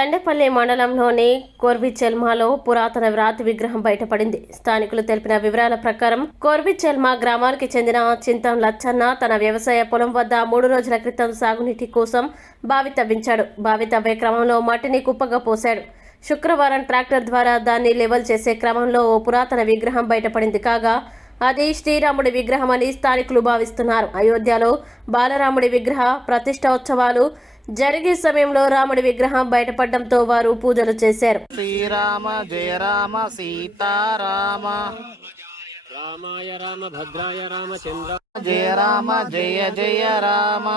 దండేపల్లి మండలంలోని కోర్విచెల్మాలో పురాతన రాతి విగ్రహం బయటపడింది. స్థానికులు తెలిపిన వివరాల ప్రకారం కోర్విచెల్మా గ్రామానికి చెందిన చింతం లచ్చన్న తన వ్యవసాయ పొలం వద్ద 3 రోజుల క్రితం సాగునీటి కోసం బావి తవ్వించాడు. బావి తవ్వే క్రమంలో మట్టిని కుప్పగా పోశాడు. శుక్రవారం ట్రాక్టర్ ద్వారా దాన్ని లెవెల్ చేసే క్రమంలో ఓ పురాతన విగ్రహం బయటపడింది కాగా అది శ్రీరాముడి విగ్రహం అని స్థానికులు భావిస్తున్నారు. అయోధ్యలో బాలరాముడి విగ్రహ ప్రతిష్టోత్సవాలు జరిగే సమయంలో రాముడి విగ్రహం బయటపడడంతో వారు పూజలు చేశారు. శ్రీరామ జయ రామ సీతారామ రామాయ రామ భద్రాయ రామచంద్ర జయ రామ జయ జయ రామ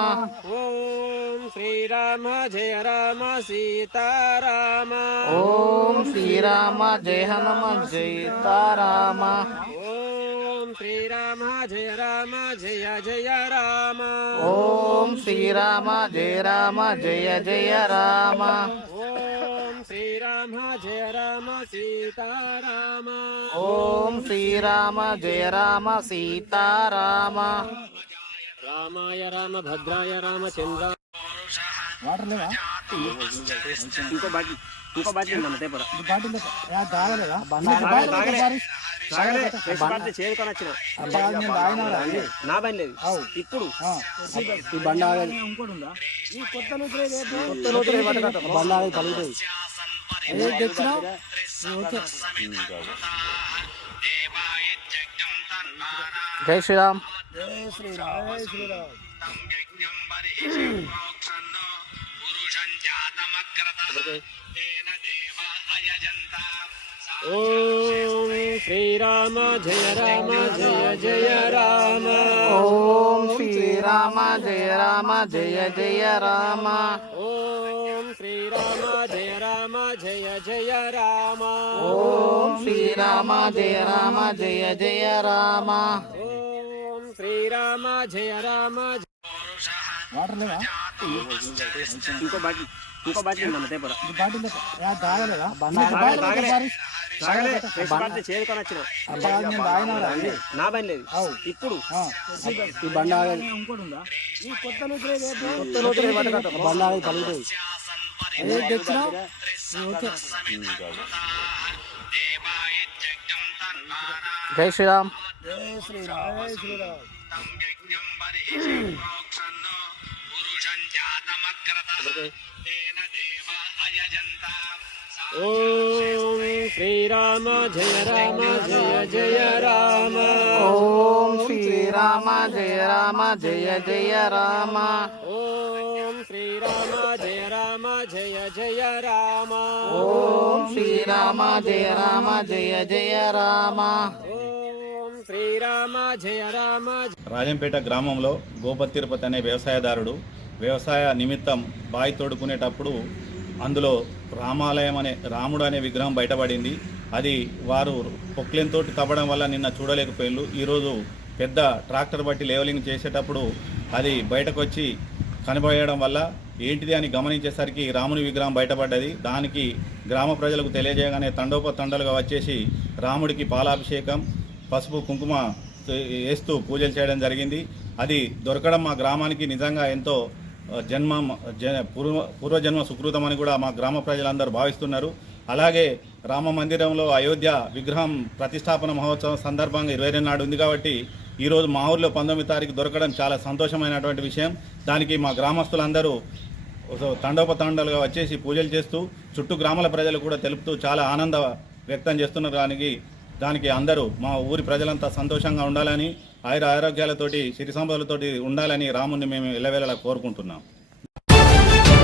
ఓం శ్రీరామ జయ రామ సీతారామ ఓం శ్రీరామ జయ హనుమ సీతారామ ఓం శ్రీరామ జయ రామ జయ జయ రామ ఓం శ్రీరామ జయ రామ జయ జయ రామ ఓం శ్రీరామ జయ రామ సీతారామ ఓం శ్రీరామ జయ రామ సీతారామ రామాయ రామ భద్రాయ రామచంద్ర ఇంకో బాటిల్ నమ్మతే పరా చేరుకొని వచ్చిన నా బండి లేదు ఇప్పుడు ఈ బండి జై శ్రీరామ్. జై శ్రీరామ్. జై శ్రీరామ్. ఓం శ్రీరామ జయ రామ జయ జయ రామ ఓం శ్రీరామ జయ రామ జయ జయ రామ ఓం శ్రీరామ జయ రామ జయ జయ రామ ఓం శ్రీరామ జయ రామ జయ జయ రామ ఓం శ్రీరామ జయ రామ ఇంకో బాటిల్ నమ్మతే పరా చేరుకొని వచ్చిన నా బండి లేదు ఇప్పుడు ఈ బండి జై శ్రీరామ్. జై శ్రీరామ్. జై శ్రీరామ్. ఓం శ్రీరామ జయ రామ జయ జయ రామ ఓం శ్రీరామ జయ రామ జయ జయ రామ ఓం శ్రీరామ జయ రామ జయ జయ రామ ఓం శ్రీరామ జయ రామ జయ జయ రామ ఓం శ్రీరామ జయ రామ. రాజంపేట గ్రామంలో గోపతి తిరుపతి అనే వ్యవసాయదారుడు వ్యవసాయ నిమిత్తం బావి తోడుకునేటప్పుడు అందులో రామాలయం అనే రాముడు అనే విగ్రహం బయటపడింది. అది వారు పొక్లెన్తో తవ్వడం వల్ల నిన్న చూడలేకపోయారు. ఈరోజు పెద్ద ట్రాక్టర్ బట్టి లేవలింగ్ చేసేటప్పుడు అది బయటకు వచ్చి కనబడడం వల్ల ఏంటిది అని గమనించేసరికి రాముని విగ్రహం బయటపడ్డది. దానికి గ్రామ ప్రజలకు తెలియజేయగానే తండోపతండాలుగా వచ్చేసి రాముడికి పాలాభిషేకం పసుపు కుంకుమ వేస్తూ పూజలు చేయడం జరిగింది. అది దొరకడం మా గ్రామానికి నిజంగా ఎంతో పూర్వజన్మ సుకృతం అని కూడా మా గ్రామ ప్రజలందరూ భావిస్తున్నారు. అలాగే రామ మందిరంలో అయోధ్య విగ్రహం ప్రతిష్టాపన మహోత్సవం సందర్భంగా 22 నాడు ఉంది కాబట్టి ఈరోజు మా ఊర్లో 19 తారీఖు దొరకడం చాలా సంతోషమైనటువంటి విషయం. దానికి మా గ్రామస్తులందరూ తండోపతండాలుగా వచ్చేసి పూజలు చేస్తూ చుట్టూ గ్రామాల ప్రజలు కూడా తెలుపుతూ చాలా ఆనంద వ్యక్తం చేస్తున్నారు. దానికి అందరూ మా ఊరి ప్రజలంతా సంతోషంగా ఉండాలని ఆయుర ఆరోగ్యాలతోటి సిరి సంపదలతోటి ఉండాలని రాముని మేము ఎల్లవేళలా కోరుకుంటున్నాం.